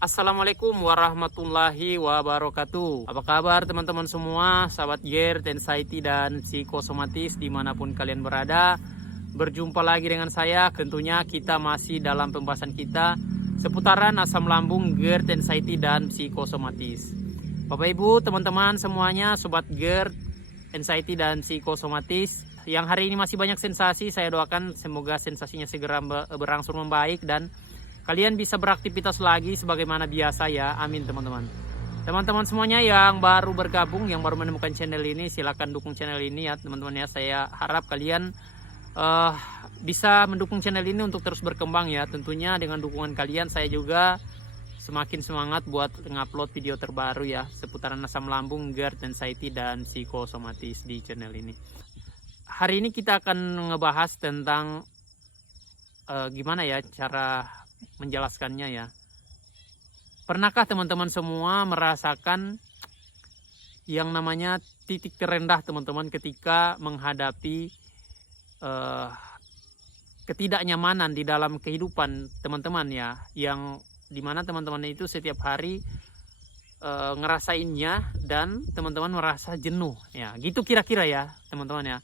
Assalamualaikum warahmatullahi wabarakatuh. Apa kabar teman-teman semua, sahabat Gear, Anxiety dan psikosomatis dimanapun kalian berada. Berjumpa lagi dengan saya. Tentunya kita masih dalam pembahasan kita seputaran asam lambung, GERD, Anxiety dan psikosomatis. Bapak Ibu, teman-teman semuanya, sobat GERD, Anxiety dan psikosomatis, yang hari ini masih banyak sensasi, saya doakan semoga sensasinya segera berangsur membaik dan kalian bisa beraktivitas lagi sebagaimana biasa ya. Amin teman-teman. Teman-teman semuanya yang baru bergabung, yang baru menemukan channel ini, silahkan dukung channel ini ya teman-teman ya. Saya harap kalian bisa mendukung channel ini untuk terus berkembang ya. Tentunya dengan dukungan kalian saya juga semakin semangat buat ngupload video terbaru ya seputaran asam lambung, GERD, Anxiety dan psikosomatis di channel ini. Hari ini kita akan ngebahas tentang gimana ya cara menjelaskannya ya. Pernahkah teman-teman semua merasakan yang namanya titik terendah teman-teman ketika menghadapi ketidaknyamanan di dalam kehidupan teman-teman ya, yang dimana teman-teman itu setiap hari ngerasainnya dan teman-teman merasa jenuh ya, gitu kira-kira ya teman-teman ya.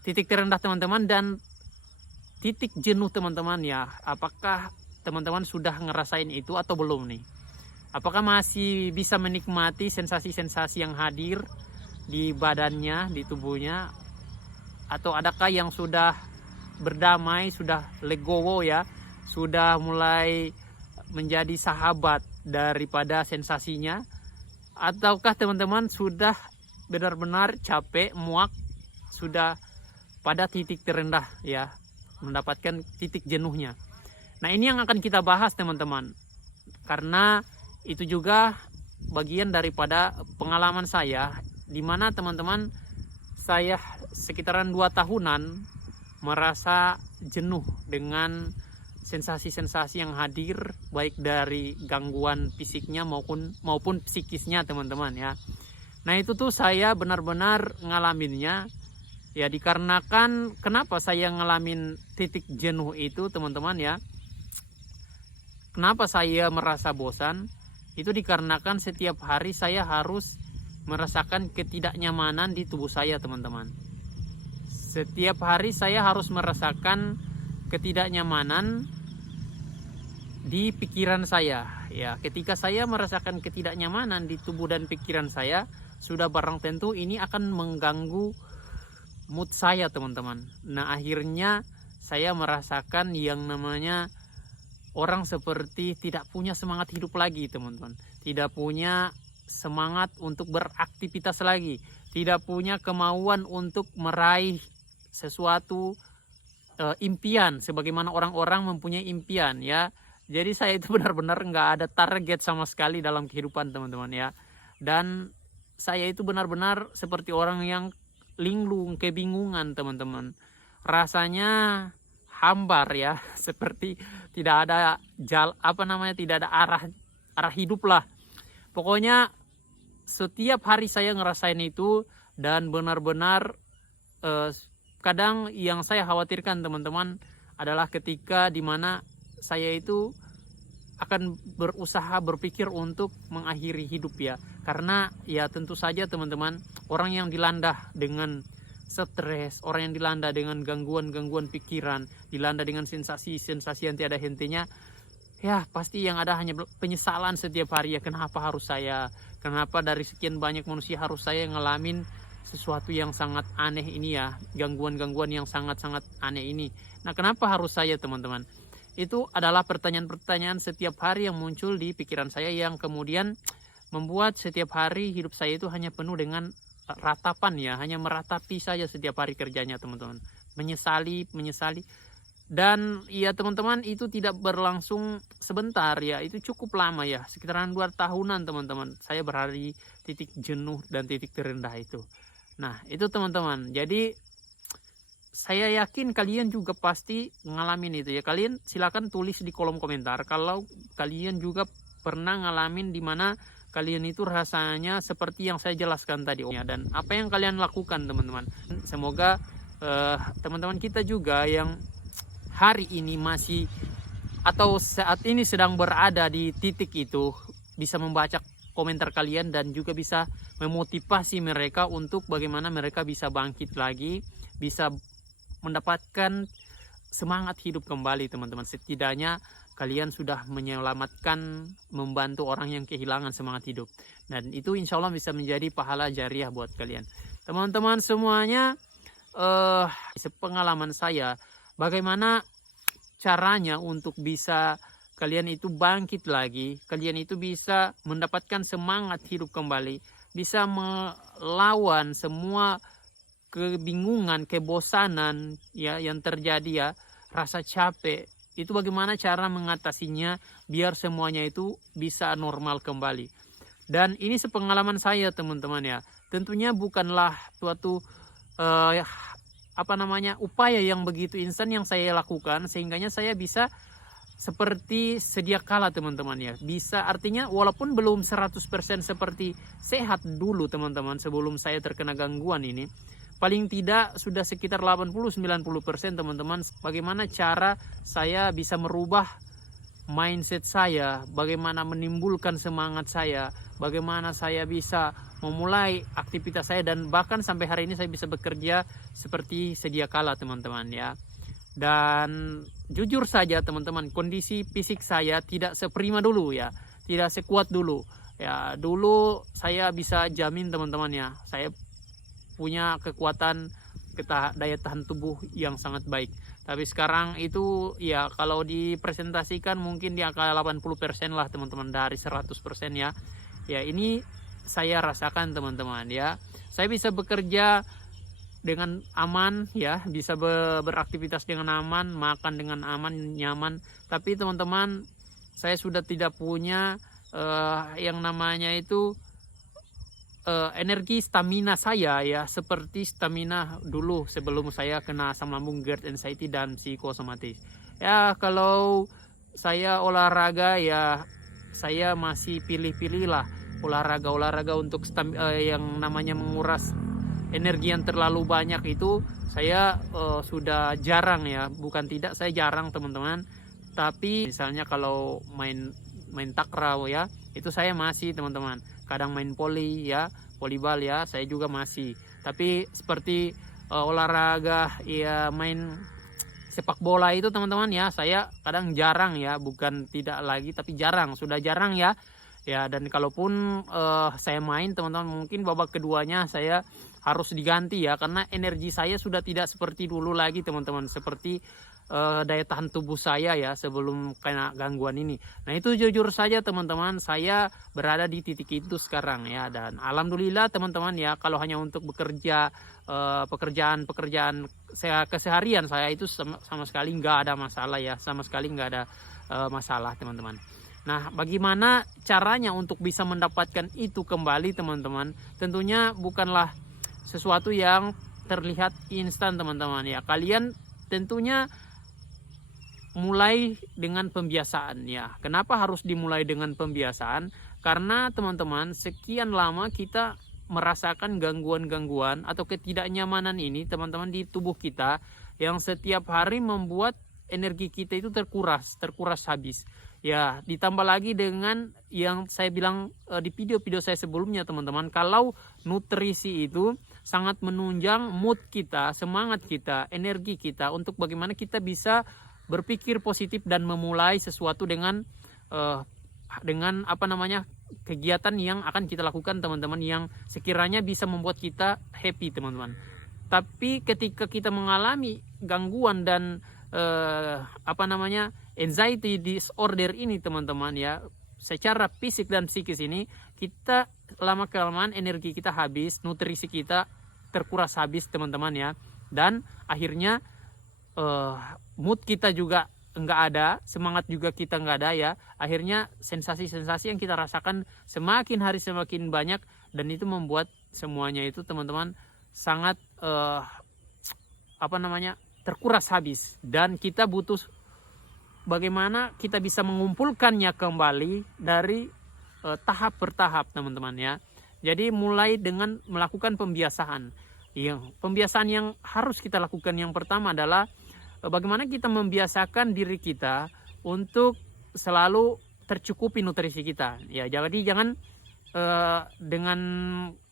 Titik terendah teman-teman dan titik jenuh teman-teman ya, apakah teman-teman sudah ngerasain itu atau belum nih? Apakah masih bisa menikmati sensasi-sensasi yang hadir di badannya, di tubuhnya? Atau adakah yang sudah berdamai, sudah legowo ya, sudah mulai menjadi sahabat daripada sensasinya? Ataukah teman-teman sudah benar-benar capek, muak, sudah pada titik terendah ya, mendapatkan titik jenuhnya? Nah, ini yang akan kita bahas teman-teman, karena itu juga bagian daripada pengalaman saya, di mana teman-teman saya sekitaran 2 tahunan merasa jenuh dengan sensasi-sensasi yang hadir, baik dari gangguan fisiknya maupun psikisnya teman-teman ya. Nah, itu tuh saya benar-benar ngalaminnya ya, dikarenakan kenapa saya ngalamin titik jenuh itu teman-teman ya. Kenapa saya merasa bosan? Itu dikarenakan setiap hari saya harus merasakan ketidaknyamanan di tubuh saya teman-teman. Setiap hari saya harus merasakan ketidaknyamanan di pikiran saya ya. Ketika saya merasakan ketidaknyamanan di tubuh dan pikiran saya, sudah barang tentu ini akan mengganggu mood saya teman-teman. Nah, akhirnya saya merasakan yang namanya orang seperti tidak punya semangat hidup lagi teman-teman, tidak punya semangat untuk beraktivitas lagi, tidak punya kemauan untuk meraih sesuatu impian sebagaimana orang-orang mempunyai impian ya. Jadi saya itu benar-benar nggak ada target sama sekali dalam kehidupan teman-teman ya, dan saya itu benar-benar seperti orang yang linglung, kebingungan teman-teman, rasanya hambar ya, seperti tidak ada tidak ada arah hidup lah. Pokoknya setiap hari saya ngerasain itu, dan benar-benar kadang yang saya khawatirkan teman-teman adalah ketika dimana saya itu akan berusaha berpikir untuk mengakhiri hidup ya, karena ya tentu saja teman-teman, orang yang dilanda dengan stres, orang yang dilanda dengan gangguan-gangguan pikiran, dilanda dengan sensasi-sensasi yang tiada hentinya, ya pasti yang ada hanya penyesalan setiap hari ya. Kenapa harus saya? Kenapa dari sekian banyak manusia harus saya ngalamin sesuatu yang sangat aneh ini ya, gangguan-gangguan yang sangat-sangat aneh ini? Nah, kenapa harus saya teman-teman? Itu adalah pertanyaan-pertanyaan setiap hari yang muncul di pikiran saya, yang kemudian membuat setiap hari hidup saya itu hanya penuh dengan ratapan ya, hanya meratapi saja setiap hari kerjanya teman-teman, menyesali. Dan ya teman-teman, itu tidak berlangsung sebentar ya, itu cukup lama ya, sekitaran 2 tahunan teman-teman saya berada di titik jenuh dan titik terendah itu. Nah, itu teman-teman, jadi saya yakin kalian juga pasti ngalamin itu ya. Kalian silakan tulis di kolom komentar kalau kalian juga pernah ngalamin dimana kalian itu rasanya seperti yang saya jelaskan tadi dan apa yang kalian lakukan teman-teman. Semoga teman-teman kita juga yang hari ini masih atau saat ini sedang berada di titik itu bisa membaca komentar kalian dan juga bisa memotivasi mereka untuk bagaimana mereka bisa bangkit lagi, bisa mendapatkan semangat hidup kembali teman-teman. Setidaknya kalian sudah menyelamatkan, membantu orang yang kehilangan semangat hidup, dan itu insya Allah bisa menjadi pahala jariah buat kalian teman-teman semuanya. Sepengalaman saya, bagaimana caranya untuk bisa kalian itu bangkit lagi, kalian itu bisa mendapatkan semangat hidup kembali, bisa melawan semua kebingungan, kebosanan ya yang terjadi ya, rasa capek. Itu bagaimana cara mengatasinya biar semuanya itu bisa normal kembali. Dan ini sepengalaman saya teman-teman ya. Tentunya bukanlah suatu upaya yang begitu instan yang saya lakukan sehingganya saya bisa seperti sedia kala teman-teman ya. Bisa artinya walaupun belum 100% seperti sehat dulu teman-teman sebelum saya terkena gangguan ini, paling tidak sudah sekitar 80-90% teman-teman. Bagaimana cara saya bisa merubah mindset saya, bagaimana menimbulkan semangat saya, bagaimana saya bisa memulai aktivitas saya, dan bahkan sampai hari ini saya bisa bekerja seperti sedia kala teman-teman ya. Dan jujur saja teman-teman, kondisi fisik saya tidak seprima dulu ya, tidak sekuat dulu ya. Dulu saya bisa jamin teman-teman ya, saya punya kekuatan daya tahan tubuh yang sangat baik. Tapi sekarang itu ya kalau dipresentasikan mungkin di angka 80% lah teman-teman dari 100% ya. Ya ini saya rasakan teman-teman ya. Saya bisa bekerja dengan aman ya, bisa beraktivitas dengan aman, makan dengan aman, nyaman. Tapi teman-teman, saya sudah tidak punya yang namanya itu energi stamina saya ya, seperti stamina dulu sebelum saya kena asam lambung, GERD, anxiety, dan psikosomatis. Ya kalau saya olahraga ya, saya masih pilih-pilih lah olahraga untuk yang namanya menguras energi yang terlalu banyak itu saya sudah jarang ya. Bukan tidak, saya jarang teman-teman. Tapi misalnya kalau main takraw ya, itu saya masih teman-teman. Kadang main volleyball ya, saya juga masih. Tapi seperti olahraga ya, main sepak bola itu teman-teman ya, saya kadang jarang ya. Bukan tidak lagi, tapi jarang, sudah jarang ya. Ya, dan kalaupun saya main teman-teman, mungkin babak keduanya saya harus diganti ya, karena energi saya sudah tidak seperti dulu lagi teman-teman, seperti daya tahan tubuh saya ya sebelum kena gangguan ini. Nah itu jujur saja teman-teman, saya berada di titik itu sekarang ya, dan alhamdulillah teman-teman ya, kalau hanya untuk bekerja pekerjaan saya keseharian saya itu sama sekali nggak ada masalah ya, sama sekali nggak ada masalah teman-teman. Nah, bagaimana caranya untuk bisa mendapatkan itu kembali teman-teman? Tentunya bukanlah sesuatu yang terlihat instan teman-teman ya. Kalian tentunya mulai dengan pembiasaan ya. Kenapa harus dimulai dengan pembiasaan? Karena teman-teman, sekian lama kita merasakan gangguan-gangguan atau ketidaknyamanan ini teman-teman di tubuh kita, yang setiap hari membuat energi kita itu terkuras habis. Ya, ditambah lagi dengan yang saya bilang di video-video saya sebelumnya teman-teman, kalau nutrisi itu sangat menunjang mood kita, semangat kita, energi kita untuk bagaimana kita bisa berpikir positif dan memulai sesuatu dengan kegiatan yang akan kita lakukan teman-teman, yang sekiranya bisa membuat kita happy teman-teman. Tapi ketika kita mengalami gangguan dan anxiety disorder ini teman-teman ya, secara fisik dan psikis ini, kita lama kelamaan energi kita habis, nutrisi kita terkuras habis teman-teman ya, dan akhirnya mood kita juga enggak ada, semangat juga kita enggak ada ya. Akhirnya sensasi-sensasi yang kita rasakan semakin hari semakin banyak, dan itu membuat semuanya itu teman-teman sangat terkuras habis, dan kita butuh bagaimana kita bisa mengumpulkannya kembali dari tahap bertahap teman-teman ya. Jadi mulai dengan melakukan pembiasaan. Pembiasaan yang harus kita lakukan yang pertama adalah bagaimana kita membiasakan diri kita untuk selalu tercukupi nutrisi kita ya. Jadi jangan dengan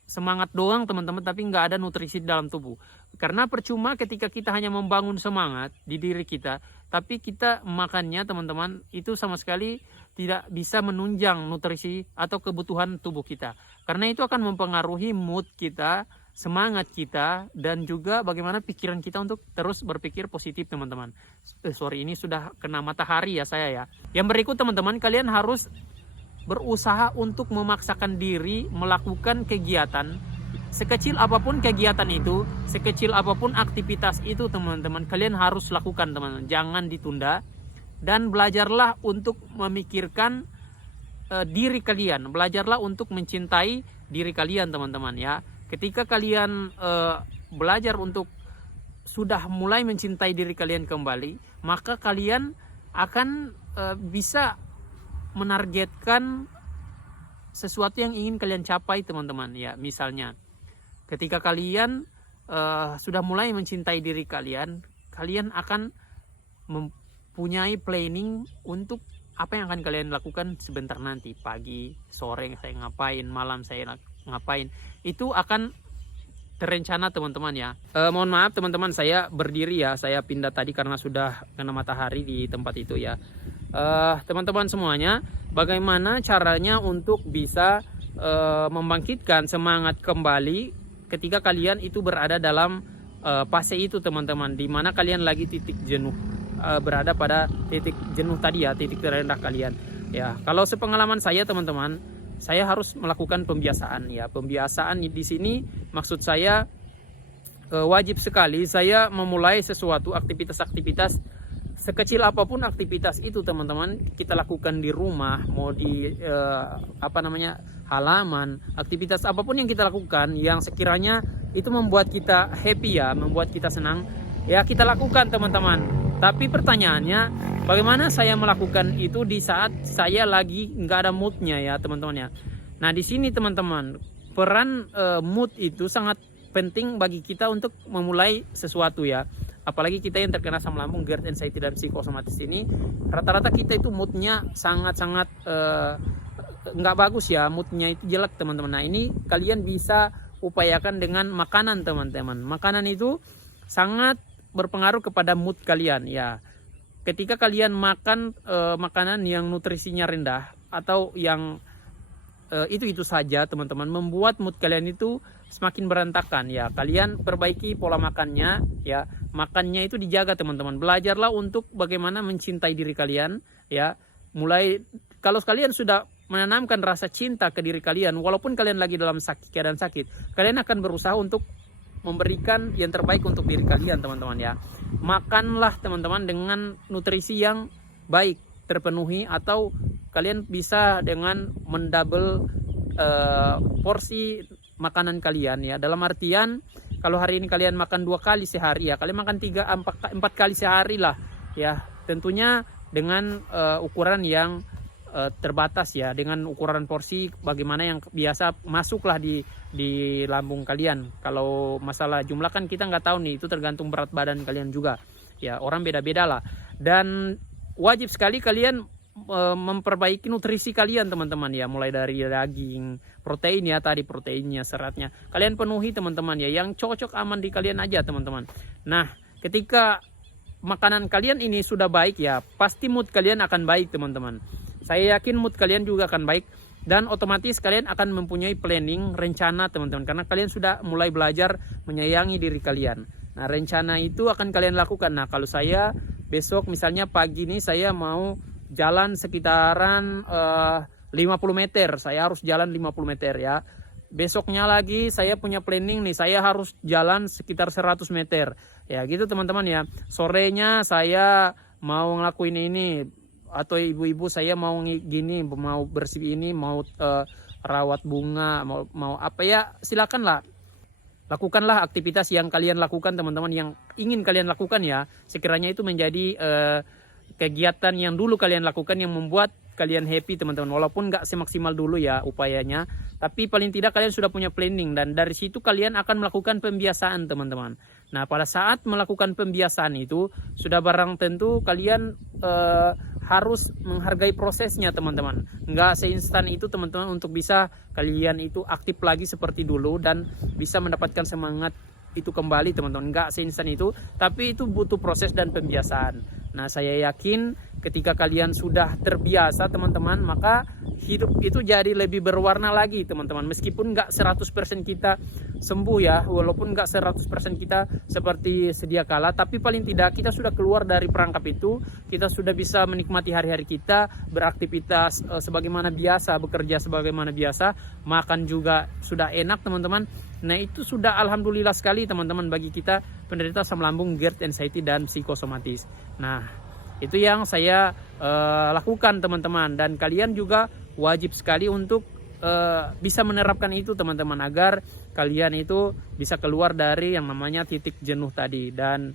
semangat doang teman-teman, tapi nggak ada nutrisi dalam tubuh. Karena percuma ketika kita hanya membangun semangat di diri kita, tapi kita makannya teman-teman itu sama sekali tidak bisa menunjang nutrisi atau kebutuhan tubuh kita. Karena itu akan mempengaruhi mood kita, semangat kita, dan juga bagaimana pikiran kita untuk terus berpikir positif teman-teman. Sorry, ini sudah kena matahari ya saya ya. Yang berikut teman-teman, kalian harus berusaha untuk memaksakan diri melakukan kegiatan. Sekecil apapun kegiatan itu, sekecil apapun aktivitas itu teman-teman, kalian harus lakukan teman-teman. Jangan ditunda, dan belajarlah untuk memikirkan diri kalian. Belajarlah untuk mencintai diri kalian teman-teman ya. Ketika kalian belajar untuk sudah mulai mencintai diri kalian kembali, maka kalian akan bisa menargetkan sesuatu yang ingin kalian capai teman-teman ya. Misalnya ketika kalian sudah mulai mencintai diri kalian, kalian akan mempunyai planning untuk apa yang akan kalian lakukan sebentar nanti. Pagi, sore saya ngapain, malam saya ngapain, itu akan terencana teman-teman ya. Mohon maaf teman-teman, saya berdiri ya, saya pindah tadi karena sudah kena matahari di tempat itu ya. Teman-teman semuanya, bagaimana caranya untuk bisa membangkitkan semangat kembali ketika kalian itu berada dalam fase itu teman-teman, di mana kalian lagi titik jenuh, berada pada titik jenuh tadi ya, titik terendah kalian ya. Kalau sepengalaman saya teman-teman, saya harus melakukan pembiasaan ya. Pembiasaan di sini maksud saya wajib sekali saya memulai sesuatu aktivitas-aktivitas. Sekecil apapun aktivitas itu teman-teman, kita lakukan di rumah, mau di halaman, aktivitas apapun yang kita lakukan yang sekiranya itu membuat kita happy ya, membuat kita senang ya, kita lakukan teman-teman. Tapi pertanyaannya, bagaimana saya melakukan itu di saat saya lagi nggak ada moodnya ya teman-teman ya. Nah di sini teman-teman, peran mood itu sangat penting bagi kita untuk memulai sesuatu ya. Apalagi kita yang terkena asam lambung, GERD, anxiety, dan psikosomatis ini, rata-rata kita itu moodnya sangat-sangat nggak bagus ya, moodnya itu jelek teman-teman. Nah ini kalian bisa upayakan dengan makanan teman-teman. Makanan itu sangat berpengaruh kepada mood kalian ya. Ketika kalian makan makanan yang nutrisinya rendah atau yang itu saja teman-teman, membuat mood kalian itu semakin berantakan ya. Kalian perbaiki pola makannya ya, makannya itu dijaga teman-teman. Belajarlah untuk bagaimana mencintai diri kalian ya. Mulai kalau kalian sudah menanamkan rasa cinta ke diri kalian, walaupun kalian lagi dalam keadaan sakit, kalian akan berusaha untuk memberikan yang terbaik untuk diri kalian teman-teman ya. Makanlah teman-teman dengan nutrisi yang baik, terpenuhi, atau kalian bisa dengan mendouble porsi makanan kalian ya. Dalam artian kalau hari ini kalian makan 2 kali sehari ya, kalian makan 4 kali sehari lah ya. Tentunya dengan ukuran yang terbatas ya, dengan ukuran porsi bagaimana yang biasa masuklah di lambung kalian. Kalau masalah jumlah kan kita nggak tahu nih, itu tergantung berat badan kalian juga ya, orang beda-beda lah. Dan wajib sekali kalian memperbaiki nutrisi kalian teman-teman ya, mulai dari daging, protein ya, tadi proteinnya, seratnya kalian penuhi teman-teman ya, yang cocok aman di kalian aja teman-teman. Nah ketika makanan kalian ini sudah baik ya, pasti mood kalian akan baik teman-teman. Saya yakin mood kalian juga akan baik, dan otomatis kalian akan mempunyai planning, rencana teman-teman, karena kalian sudah mulai belajar menyayangi diri kalian. Nah rencana itu akan kalian lakukan. Nah kalau saya besok misalnya pagi ini saya mau jalan sekitaran 50 meter, saya harus jalan 50 meter ya. Besoknya lagi saya punya planning nih, saya harus jalan sekitar 100 meter ya gitu teman-teman ya. Sorenya saya mau ngelakuin ini, atau ibu-ibu saya mau gini, mau bersih ini, mau rawat bunga, mau apa ya, silakanlah. Lakukanlah aktivitas yang kalian lakukan teman-teman, yang ingin kalian lakukan ya. Sekiranya itu menjadi kegiatan yang dulu kalian lakukan yang membuat kalian happy teman-teman. Walaupun nggak semaksimal dulu ya upayanya, tapi paling tidak kalian sudah punya planning, dan dari situ kalian akan melakukan pembiasaan teman-teman. Nah, pada saat melakukan pembiasaan itu sudah barang tentu kalian harus menghargai prosesnya teman-teman. Nggak seinstan itu teman-teman untuk bisa kalian itu aktif lagi seperti dulu dan bisa mendapatkan semangat itu kembali teman-teman. Nggak seinstan itu, tapi itu butuh proses dan pembiasaan. Nah, saya yakin ketika kalian sudah terbiasa teman-teman, maka hidup itu jadi lebih berwarna lagi teman-teman. Meskipun nggak 100% kita sembuh ya, walaupun nggak 100% kita seperti sedia kala, tapi paling tidak kita sudah keluar dari perangkap itu, kita sudah bisa menikmati hari-hari kita, beraktivitas sebagaimana biasa, bekerja sebagaimana biasa, makan juga sudah enak teman-teman. Nah, itu sudah alhamdulillah sekali teman-teman bagi kita penderita asam lambung, GERD, anxiety, dan psikosomatis. Nah, itu yang saya lakukan teman-teman, dan kalian juga wajib sekali untuk bisa menerapkan itu teman-teman, agar kalian itu bisa keluar dari yang namanya titik jenuh tadi. Dan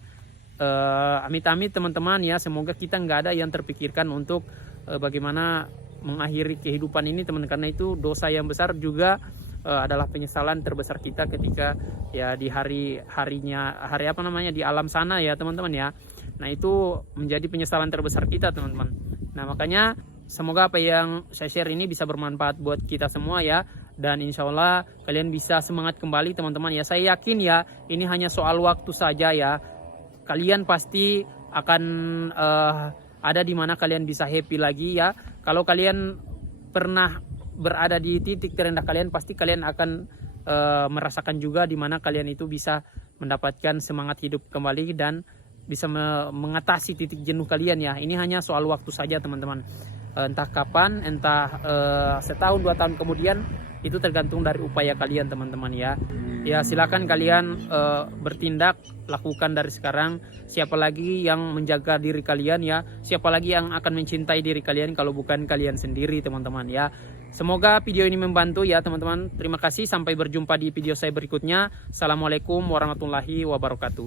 amit-amit teman-teman ya, semoga kita nggak ada yang terpikirkan untuk bagaimana mengakhiri kehidupan ini teman-teman, karena itu dosa yang besar juga. Adalah penyesalan terbesar kita ketika ya di hari apa namanya, di alam sana ya teman-teman ya. Nah, itu menjadi penyesalan terbesar kita teman-teman. Nah, makanya semoga apa yang saya share ini bisa bermanfaat buat kita semua ya, dan insya Allah kalian bisa semangat kembali teman-teman ya. Saya yakin ya ini hanya soal waktu saja ya. Kalian pasti akan ada di mana kalian bisa happy lagi ya. Kalau kalian pernah berada di titik terendah kalian, pasti kalian akan merasakan juga di mana kalian itu bisa mendapatkan semangat hidup kembali dan bisa mengatasi titik jenuh kalian ya. Ini hanya soal waktu saja teman-teman. Entah kapan, entah setahun 2 tahun kemudian, itu tergantung dari upaya kalian teman-teman ya. Ya, silakan kalian bertindak, lakukan dari sekarang. Siapa lagi yang menjaga diri kalian ya? Siapa lagi yang akan mencintai diri kalian kalau bukan kalian sendiri teman-teman ya. Semoga video ini membantu ya teman-teman. Terima kasih, sampai berjumpa di video saya berikutnya. Assalamualaikum warahmatullahi wabarakatuh.